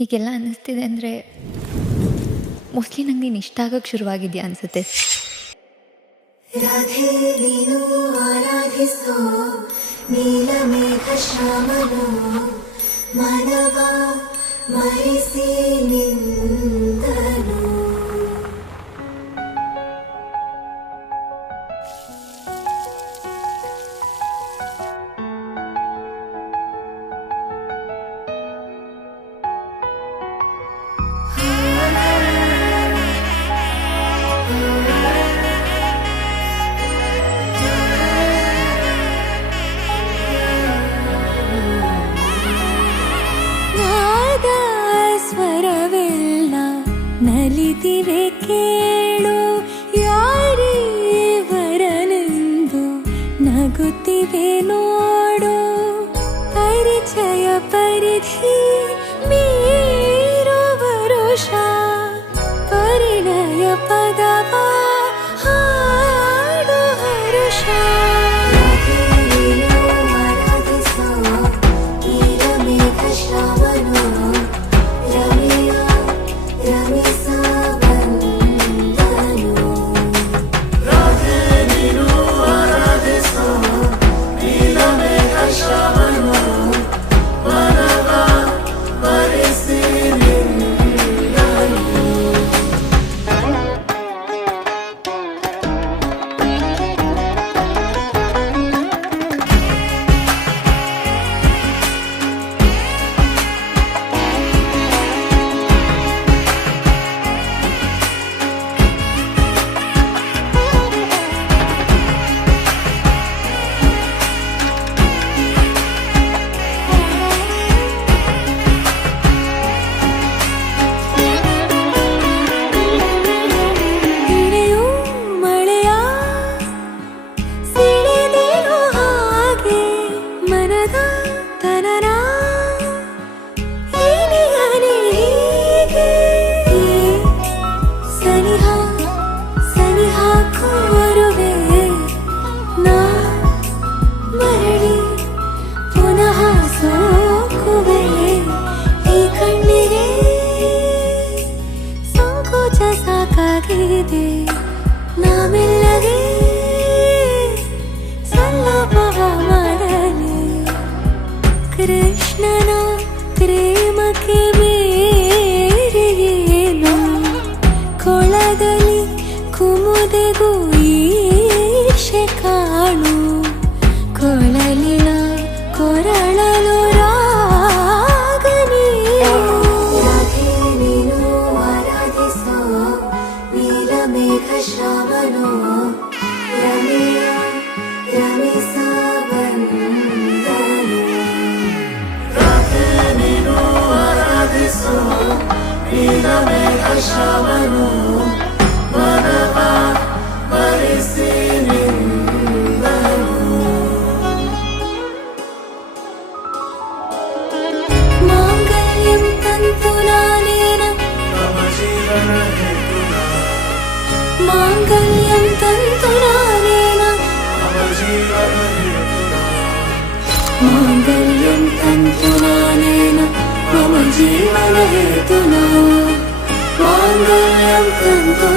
ಹೀಗೆಲ್ಲ ಅನ್ನಿಸ್ತಿದೆ ಅಂದರೆ ಮೋಸ್ಟ್ಲಿ ನಂಗೆ ನೀನು ಇಷ್ಟ ಆಗೋಕ್ಕೆ ಶುರುವಾಗಿದೆಯಾ ಅನಿಸುತ್ತೆ. ರಾಧೆ ನೀನು ಆರಾಧಿಸೋ ನೀಲಮೇಘ ಶ್ಯಾಮನೋ ಮನವ ಮರಿಸಿ ನಿಂದನು. ನಲಿದಿವೆ ಕೇಳು ಯಾರೇ ವರನೆಂದು ನಗುತ್ತಿವೆ ನೋಡು. ಪರಿಚಯ ಪರಿಧಿ ಮೀರೋ ವರುಷ ಪರಿಣಯ ಪದವ ಹಾಡು ಹರುಷ. ನೀಲಮೇಘ ಶ್ರಾವಣೋ ರಮೆಯ ರಮಿಸ ಸಾಕಾಗಿದೆ ನಾಮೆಲ್ಲಗೆ ಸಲ್ಲಭವ ಮಾಡಲಿ. ಕೃಷ್ಣನ ಪ್ರೇಮಕ್ಕೆ ಮೇರೆಯೇನು ಕೊಳದಲ್ಲಿ ಕುಮುದೆಗೂ ಈಶೆ ಕಾಣು. ಕೊಳಲಿನ ಕೊರಳಲು ಮೇಘ ಶ್ರಾವಣೋ ರಮೆಯ ರಮಿಸ ಬಂದನು. ರಾಧೆ ನೀನು ಆರಾಧಿಸೋ ನೀಲಮೇಘ ಶ್ರಾವಣೋ ಮನವ ಮರಿಸಿ ನಿಂದನು. ಮಾಂಗಲ್ಯಂ ತಂತು ನಾನೇನ ಮಮ ಜೀವನ ಮಾಂಗಲ್ಯಂ ತಂತು ನಾನೇನ ಮಾಂಗಲ್ಯಂ ತಂತು ನಾನೇನ ಮಮ ಜೀವನ ಹೇತುನಾ ಮಾಂಗಲ್ಯಂ ತಂತು